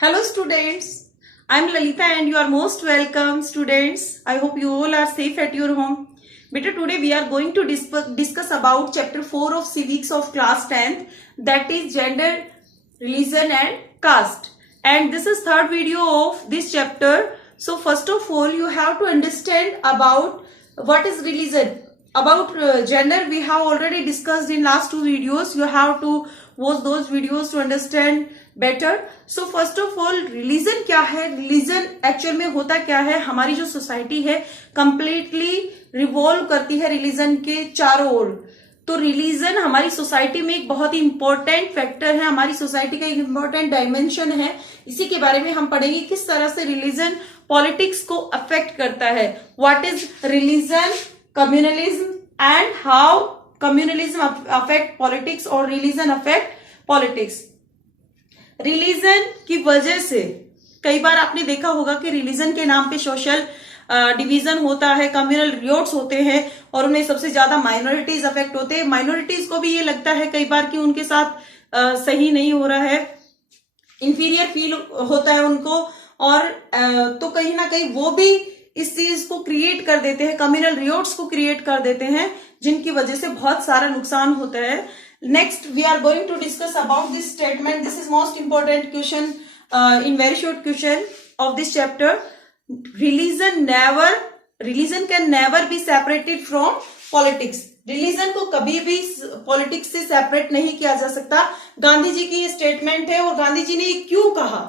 Hello students, I am Lalita and you are most welcome students. I hope you all are safe at your home. Beta, today we are going to discuss about chapter 4 of civics of class 10th, that is gender, religion and caste. And this is third video of this chapter. So first of all you have to understand about what is religion. About gender we have already discussed in last two videos. You have to watch those videos to understand better. So first of all religion क्या है, religion actual में होता क्या है. हमारी जो society है completely revolve करती है रिलीजन के चारों ओर. तो रिलीजन हमारी सोसाइटी में एक बहुत ही इंपॉर्टेंट फैक्टर है, हमारी सोसाइटी का एक इंपॉर्टेंट डायमेंशन है. इसी के बारे में हम पढ़ेंगे किस तरह से रिलीजन पॉलिटिक्स को अफेक्ट करता है. What is religion, communalism and how communalism affect politics और रिलीजन अफेक्ट पॉलिटिक्स. रिलीजन की वजह से कई बार आपने देखा होगा कि रिलीजन के नाम पे सोशल डिवीजन होता है, कम्युनल रियोट्स होते हैं और उन्हें सबसे ज्यादा माइनॉरिटीज अफेक्ट होते हैं. माइनॉरिटीज को भी ये लगता है कई बार कि उनके साथ सही नहीं हो रहा है, इंफीरियर फील होता है उनको. और तो कहीं ना कहीं वो भी इस चीज को क्रिएट कर देते हैं, कम्युनल रियोट्स को क्रिएट कर देते हैं, जिनकी वजह से बहुत सारा नुकसान होता है. Next, we are going to discuss about this statement. This is most important question in very short question of this chapter. Religion can never be separated from politics. Religion को कभी भी पॉलिटिक्स से सेपरेट नहीं किया जा सकता. गांधी जी की ये स्टेटमेंट है और गांधी जी ने ये क्यों कहा.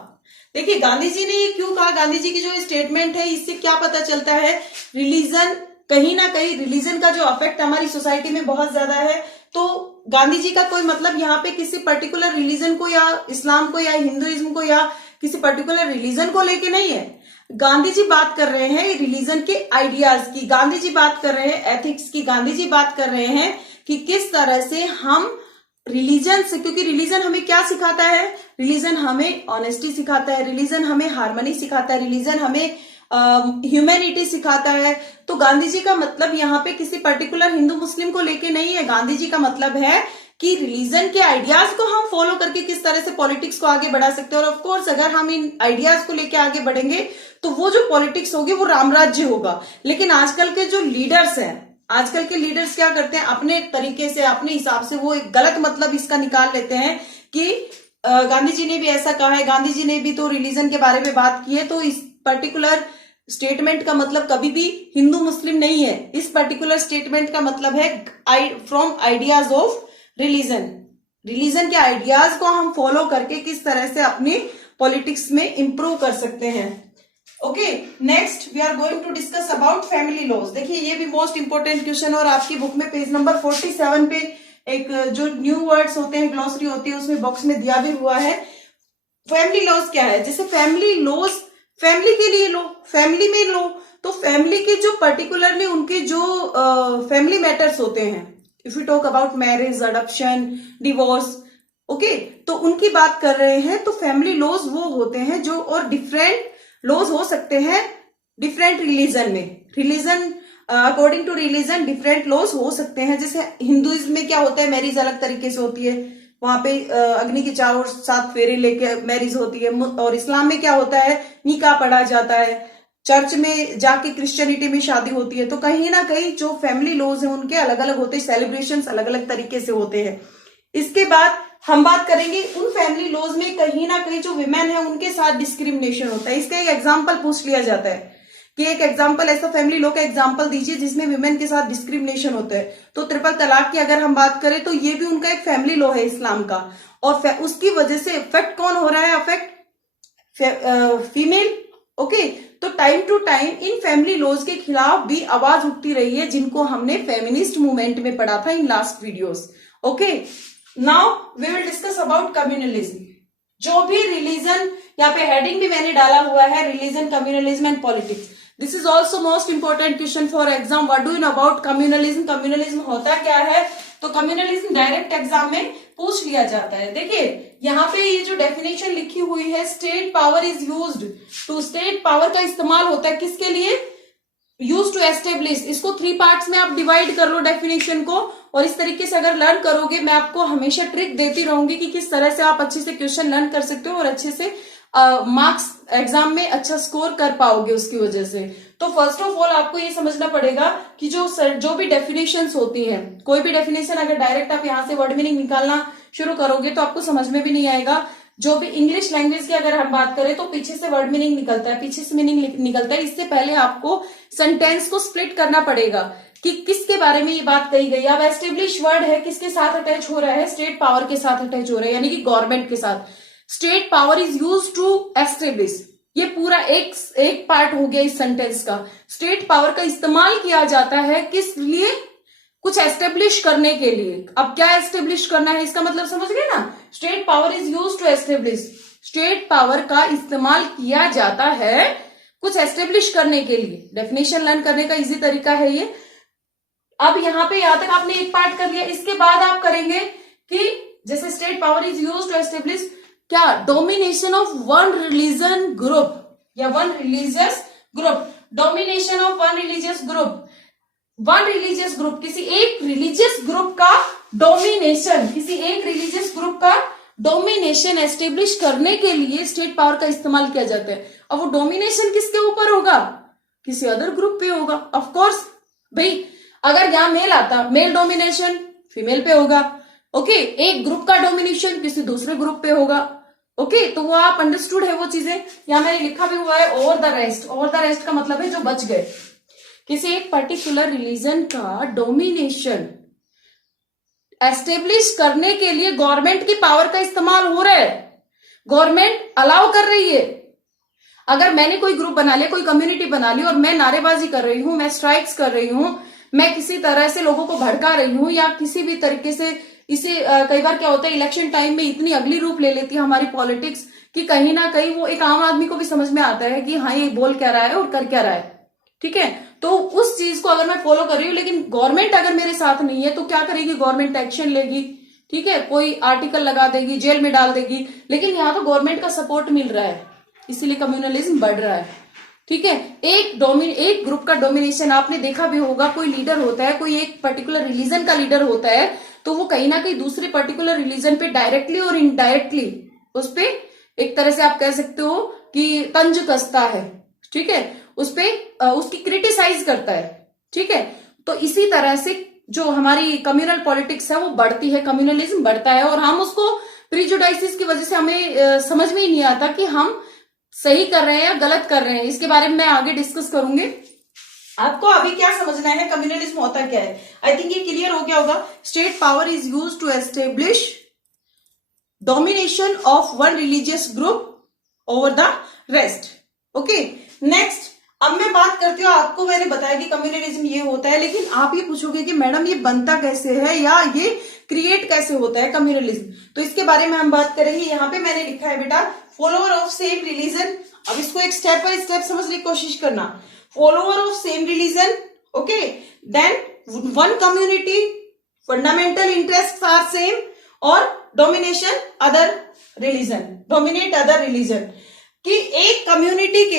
देखिए गांधी जी ने ये क्यों कहा, गांधी जी की जो स्टेटमेंट है इससे क्या पता चलता है. रिलीजन कहीं ना कहीं रिलीजन का जो अफेक्ट हमारी सोसाइटी में बहुत ज्यादा है. तो गांधी जी का कोई मतलब यहाँ पे किसी पर्टिकुलर रिलीजन को या इस्लाम को या हिंदुइज्म को या किसी पर्टिकुलर रिलीजन को लेके नहीं है. गांधी जी बात कर रहे हैं रिलीजन के आइडियाज की, गांधी जी बात कर रहे हैं एथिक्स की, गांधी जी बात कर रहे हैं कि किस तरह से हम रिलीजन से, क्योंकि रिलीजन हमें क्या सिखाता है, रिलीजन हमें ऑनेस्टी सिखाता है, रिलीजन हमें हार्मनी सिखाता है, रिलीजन हमें ह्यूमैनिटी सिखाता है. तो गांधी जी का मतलब यहाँ पे किसी पर्टिकुलर हिंदू मुस्लिम को लेके नहीं है. गांधी जी का मतलब है कि रिलीजन के आइडियाज को हम फॉलो करके किस तरह से पॉलिटिक्स को आगे बढ़ा सकते हैं. और ऑफ कोर्स अगर हम इन आइडियाज को लेके आगे बढ़ेंगे तो वो जो पॉलिटिक्स होगी वो रामराज्य होगा. लेकिन आजकल के जो लीडर्स हैं, आजकल के लीडर्स क्या करते हैं, अपने तरीके से अपने हिसाब से वो एक गलत मतलब इसका निकाल लेते हैं कि गांधी जी ने भी ऐसा कहा है, गांधी जी ने भी तो रिलीजन के बारे में बात की है, तो इस पर्टिकुलर स्टेटमेंट का मतलब कभी भी हिंदू मुस्लिम नहीं है. इस पर्टिकुलर स्टेटमेंट का मतलब है from ideas of religion. Religion के आइडियाज को हम फॉलो करके किस तरह से अपनी पॉलिटिक्स में इंप्रूव कर सकते हैं. Okay, next we are going to discuss about family laws. देखिए ये भी मोस्ट इंपोर्टेंट क्वेश्चन और आपकी बुक में पेज नंबर 47 पे एक जो न्यू वर्ड्स होते हैं, ग्लॉसरी होती है, उसमें बॉक्स में दिया भी हुआ है. फैमिली लॉज क्या है. जैसे फैमिली लॉज फैमिली के लिए लो, फैमिली में लो, तो फैमिली के जो पर्टिकुलरली उनके जो फैमिली मैटर्स होते हैं, if you talk about marriage, adoption, divorce, okay, तो उनकी बात कर रहे हैं. तो फैमिली लॉज वो होते हैं जो, और डिफरेंट लॉज हो सकते हैं डिफरेंट रिलीजन में. Religion according to religion different laws हो सकते हैं. जैसे हिंदुइज्म में क्या होता है, मैरिज अलग तरीके से होती है, वहां पे अग्नि के 4 और 7 फेरे लेके मैरिज होती है. और इस्लाम में क्या होता है, निकाह पढ़ा जाता है, चर्च में जाके क्रिश्चियनिटी में शादी होती है. तो कहीं ना कहीं जो फैमिली लॉज हैं उनके अलग अलग होते हैं, सेलिब्रेशंस अलग अलग तरीके से होते हैं. इसके बाद हम बात करेंगे उन फैमिली लॉज में कहीं ना कहीं जो विमेन है उनके साथ डिस्क्रिमिनेशन होता है. इसका एक एग्जाम्पल पूछ लिया जाता है कि एक एग्जाम्पल ऐसा फैमिली लॉ का एग्जाम्पल दीजिए जिसमें विमेन के साथ डिस्क्रिमिनेशन होता है. तो ट्रिपल तलाक की अगर हम बात करें तो ये भी उनका एक फैमिली लॉ है इस्लाम का. और उसकी वजह से इफेक्ट कौन हो रहा है, अफेक्ट फीमेल. ओके, तो time to time in family laws के खिलाफ भी आवाज उठती रही है, जिनको हमने फेमिनिस्ट मूवमेंट में पढ़ा था in last videos. Okay, now we will discuss about communalism. जो भी रिलीजन, यहाँ पे हेडिंग भी मैंने डाला हुआ है, religion, communalism and politics. This is also most important question for exam. What do you know about communalism. Communalism होता क्या है. तो कम्युनलिज्म डायरेक्ट एग्जाम में पूछ लिया जाता है. देखिए यहाँ पे ये जो डेफिनेशन लिखी हुई है, state power is used to, state power का इस्तेमाल होता है किसके लिए, यूज टू एस्टेब्लिश. इसको 3 पार्ट्स में आप डिवाइड कर लो डेफिनेशन को, और इस तरीके से अगर लर्न करोगे, मैं आपको हमेशा ट्रिक देती रहूंगी कि किस तरह से आप अच्छे से क्वेश्चन लर्न कर सकते हो और अच्छे से मार्क्स एग्जाम में अच्छा स्कोर कर पाओगे उसकी वजह से। तो फर्स्ट ऑफ ऑल आपको ये समझना पड़ेगा कि जो भी डेफिनेशंस होती हैं, कोई भी डेफिनेशन अगर डायरेक्ट आप यहाँ से वर्ड मीनिंग निकालना शुरू करोगे तो आपको समझ में भी नहीं आएगा। जो भी इंग्लिश लैंग्वेज की अगर हम बात करें तो पीछे से वर्ड मीनिंग निकलता है, पीछे से मीनिंग निकलता है। इससे पहले आपको सेंटेंस को स्प्लिट करना पड़ेगा कि किसके बारे में ये बात कही गई। अब एस्टेब्लिश वर्ड है, किसके साथ अटैच हो रहा है, स्टेट पावर के साथ अटैच हो रहा है, यानी कि गवर्नमेंट के साथ। State power is use to establish, ये पूरा एक पार्ट हो गया इस सेंटेंस का। स्टेट पावर का इस्तेमाल किया जाता है किस लिए, कुछ एस्टेब्लिश करने के लिए। अब क्या एस्टेब्लिश करना है इसका मतलब समझ गए ना, state power is use to establish, state power का इस्तेमाल किया जाता है कुछ एस्टेब्लिश करने के लिए। डेफिनेशन लर्न करने का इजी तरीका है ये। अब यहां पे यहां तक आपने एक पार्ट कर लिया, इसके बाद आप करेंगे कि जैसे state power is use to establish क्या, domination of one religion group या one religious group, domination of one religious group, one religious group, किसी एक रिलीजियस ग्रुप का डोमिनेशन, किसी एक रिलीजियस ग्रुप का डोमिनेशन एस्टेब्लिश करने के लिए स्टेट पावर का इस्तेमाल किया जाता है। अब वो डोमिनेशन किसके ऊपर होगा, किसी अदर ग्रुप पे होगा। ऑफ कोर्स भाई, अगर यहां मेल आता, मेल डोमिनेशन फीमेल पे होगा। ओके, एक ग्रुप का डोमिनेशन किसी दूसरे ग्रुप पे होगा। ओके, तो वो आप अंडरस्टूड है वो चीजें। यहां मैंने लिखा भी हुआ है over the rest, over the rest का मतलब है जो बच गए। किसी एक पर्टिकुलर रिलीजन का डोमिनेशन एस्टेब्लिश करने के लिए गवर्नमेंट की पावर का इस्तेमाल हो रहा है, गवर्नमेंट अलाउ कर रही है। अगर मैंने कोई ग्रुप बना लिया, कोई कम्युनिटी बना ली और मैं नारेबाजी कर रही हूं, मैं स्ट्राइक्स कर रही हूं, मैं किसी तरह से लोगों को भड़का रही हूं या किसी भी तरीके से इसे कई बार क्या होता है इलेक्शन टाइम में इतनी अगली रूप ले लेती है हमारी पॉलिटिक्स कि कहीं ना कहीं वो एक आम आदमी को भी समझ में आता है कि हाँ ये बोल क्या रहा है और कर क्या रहा है। ठीक है, तो उस चीज को अगर मैं फॉलो कर रही हूँ लेकिन गवर्नमेंट अगर मेरे साथ नहीं है तो क्या करेगी, गवर्नमेंट एक्शन लेगी। ठीक है, कोई आर्टिकल लगा देगी, जेल में डाल देगी, लेकिन यहाँ तो गवर्नमेंट का सपोर्ट मिल रहा है, इसीलिए कम्युनलिज्म बढ़ रहा है। ठीक है, एक ग्रुप का डोमिनेशन आपने देखा भी होगा, कोई लीडर होता है, कोई एक पर्टिकुलर रिलीजन का लीडर होता है, तो वो कहीं ना कहीं दूसरे पर्टिकुलर रिलीजन पे डायरेक्टली और इनडायरेक्टली उस पे एक तरह से आप कह सकते हो कि तंज कसता है। ठीक है, उस पे उसकी क्रिटिसाइज करता है। ठीक है, तो इसी तरह से जो हमारी कम्युनल पॉलिटिक्स है वो बढ़ती है, कम्युनलिज्म बढ़ता है और हम उसको प्रीजुडाइसिस की वजह से हमें समझ में ही नहीं आता कि हम सही कर रहे हैं या गलत कर रहे हैं। इसके बारे में मैं आगे डिस्कस करूंगी। आपको अभी क्या समझना है, कम्युनलिज्म होता क्या है। आई थिंक ये क्लियर हो गया होगा। State power is use to establish domination of one religious group over the rest. Okay, next अब मैं बात करती हूँ, आपको मैंने बताया कि कम्युनलिज्म ये होता है, लेकिन आप ये पूछोगे कि मैडम ये बनता कैसे है या ये क्रिएट कैसे होता है कम्युनलिज्म, तो इसके बारे में हम बात करेंगे। यहाँ पे मैंने लिखा है बेटा फॉलोअर ऑफ सेम रिलीजन। अब इसको एक स्टेप बाय स्टेप समझने की कोशिश करना। Follower of same religion, okay, then one community, fundamental interest are same और domination other religion, dominate other religion. कि एक कम्युनिटी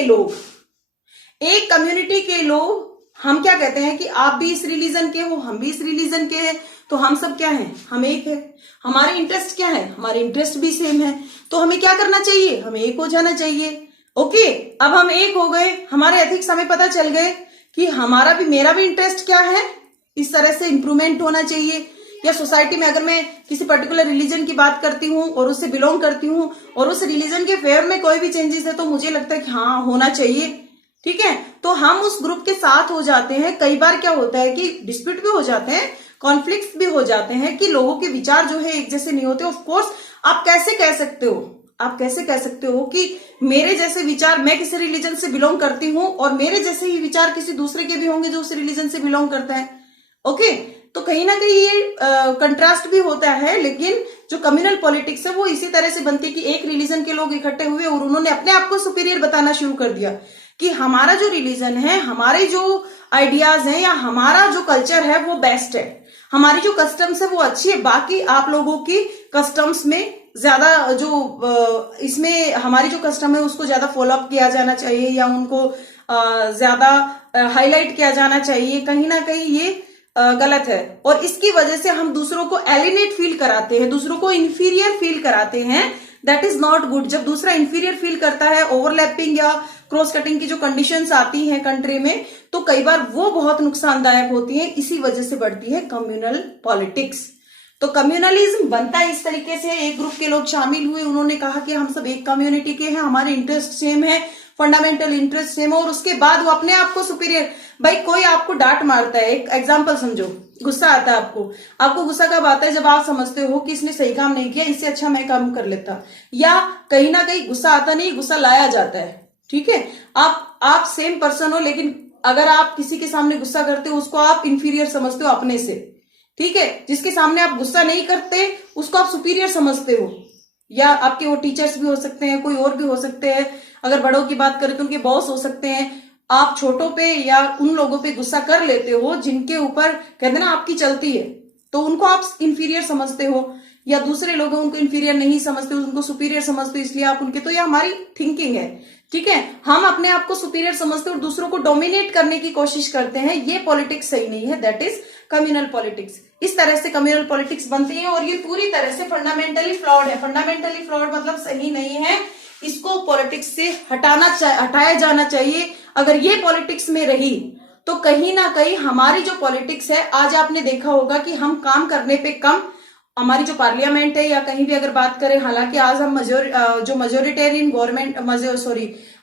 के लोग हम क्या कहते हैं कि आप भी इस रिलीजन के हो, हम भी इस रिलीजन के हैं, तो हम सब क्या हैं, हम एक है। हमारे इंटरेस्ट क्या है, हमारे इंटरेस्ट भी सेम है, तो हमें क्या करना चाहिए, हमें एक हो जाना चाहिए। ओके, अब हम एक हो गए, हमारे एथिक्स हमें पता चल गए कि मेरा भी इंटरेस्ट क्या है, इस तरह से इंप्रूवमेंट होना चाहिए। या सोसाइटी में अगर मैं किसी पर्टिकुलर रिलीजन की बात करती हूँ और उससे बिलोंग करती हूँ और उस रिलीजन के फेवर में कोई भी चेंजेस है तो मुझे लगता है कि हाँ होना चाहिए। ठीक है, तो हम उस ग्रुप के साथ हो जाते हैं। कई बार क्या होता है कि डिस्प्यूट भी हो जाते हैं, कॉन्फ्लिक्ट भी हो जाते हैं कि लोगों के विचार जो है एक जैसे नहीं होते। ऑफ कोर्स आप कैसे कह सकते हो कि मेरे जैसे विचार, मैं किसी रिलीजन से बिलोंग करती हूँ और मेरे जैसे ही विचार किसी दूसरे के भी होंगे जो उस रिलीजन से बिलोंग करता है। ओके, तो कहीं ना कहीं ये कंट्रास्ट भी होता है, लेकिन जो कम्युनल पॉलिटिक्स है वो इसी तरह से बनती है कि एक रिलीजन के लोग इकट्ठे हुए और उन्होंने अपने आप को सुपीरियर बताना शुरू कर दिया कि हमारा जो रिलीजन है, हमारे जो आइडियाज हैं या हमारा जो कल्चर है वो बेस्ट है, हमारी जो कस्टम्स है वो अच्छी है, बाकी आप लोगों की कस्टम्स में ज्यादा जो इसमें हमारी जो कस्टम है उसको ज्यादा फॉलोअप किया जाना चाहिए या उनको ज्यादा हाईलाइट किया जाना चाहिए। कहीं ना कहीं ये गलत है और इसकी वजह से हम दूसरों को एलिनेट फील कराते हैं, दूसरों को इंफीरियर फील कराते हैं, दैट इज नॉट गुड। जब दूसरा इंफीरियर फील करता है, ओवरलैपिंग या क्रॉस कटिंग की जो कंडीशंस आती हैं कंट्री में, तो कई बार वो बहुत नुकसानदायक होती है। इसी वजह से बढ़ती है कम्युनल पॉलिटिक्स। तो कम्युनलिज्म बनता है इस तरीके से, एक ग्रुप के लोग शामिल हुए, उन्होंने कहा कि हम सब एक कम्युनिटी के हैं, हमारे इंटरेस्ट सेम है, फंडामेंटल इंटरेस्ट सेम है, और उसके बाद वो अपने आप को सुपीरियर। भाई कोई आपको डांट मारता है, एक एग्जांपल समझो, गुस्सा आता है आपको गुस्सा कब आता है? जब आप समझते हो कि इसने सही काम नहीं किया, इससे अच्छा मैं काम कर लेता, या कहीं ना कहीं गुस्सा आता नहीं, गुस्सा लाया जाता है। ठीक है, आप सेम पर्सन हो, लेकिन अगर आप किसी के सामने गुस्सा करते हो, उसको आप इंफीरियर समझते हो अपने से। ठीक है, जिसके सामने आप गुस्सा नहीं करते उसको आप सुपीरियर समझते हो, या आपके वो टीचर्स भी हो सकते हैं, कोई और भी हो सकते हैं। अगर बड़ों की बात करें तो उनके बॉस हो सकते हैं। आप छोटों पे या उन लोगों पे गुस्सा कर लेते हो जिनके ऊपर कहते ना आपकी चलती है, तो उनको आप इंफीरियर समझते हो, या दूसरे लोग उनको इंफीरियर नहीं समझते, उनको सुपीरियर समझते हो, इसलिए आप उनके, तो ये हमारी थिंकिंग है। ठीक है, हम अपने आप को सुपीरियर समझते हैं और दूसरों को डोमिनेट करने की कोशिश करते हैं, ये पॉलिटिक्स सही नहीं है, दैट इज कम्युनल पॉलिटिक्स। इस तरह से कम्युनल पॉलिटिक्स बनती है और ये पूरी तरह से फंडामेंटली फ्लॉड है। फंडामेंटली फ्लॉड मतलब सही नहीं है, इसको पॉलिटिक्स से हटाया जाना चाहिए। अगर ये पॉलिटिक्स में रही तो कहीं ना कहीं हमारी जो पॉलिटिक्स है, आज आपने देखा होगा कि हम काम करने पे कम, हमारी जो पार्लियामेंट है या कहीं भी अगर बात करें, हालांकि आज हम जो मेजोरिटेरियन गवर्नमेंट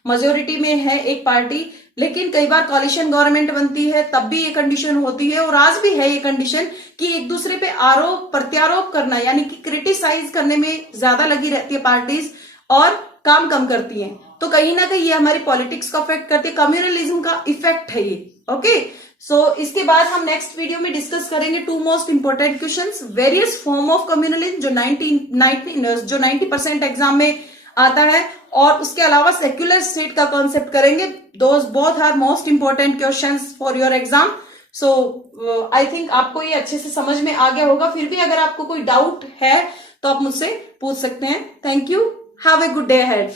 मेजोरिटी में है एक पार्टी, लेकिन कई बार कॉलिशन गवर्नमेंट बनती है तब भी ये कंडीशन होती है, और आज भी है ये कंडीशन कि एक दूसरे पे आरोप प्रत्यारोप करना, यानी कि क्रिटिसाइज करने में ज्यादा लगी रहती है पार्टीज और काम कम करती हैं। तो कहीं ना कहीं ये हमारी पॉलिटिक्स को अफेक्ट करती है, कम्युनलिज्म का इफेक्ट है ये। ओके, सो इसके बाद हम नेक्स्ट वीडियो में डिस्कस करेंगे two most important questions, various form of communalism जो 90% एग्जाम में आता है, और उसके अलावा सेक्युलर स्टेट का कॉन्सेप्ट करेंगे। Those both are most important questions for your exam. So I think आपको ये अच्छे से समझ में आ गया होगा। फिर भी अगर आपको कोई डाउट है तो आप मुझसे पूछ सकते हैं। Thank you, have a good day ahead.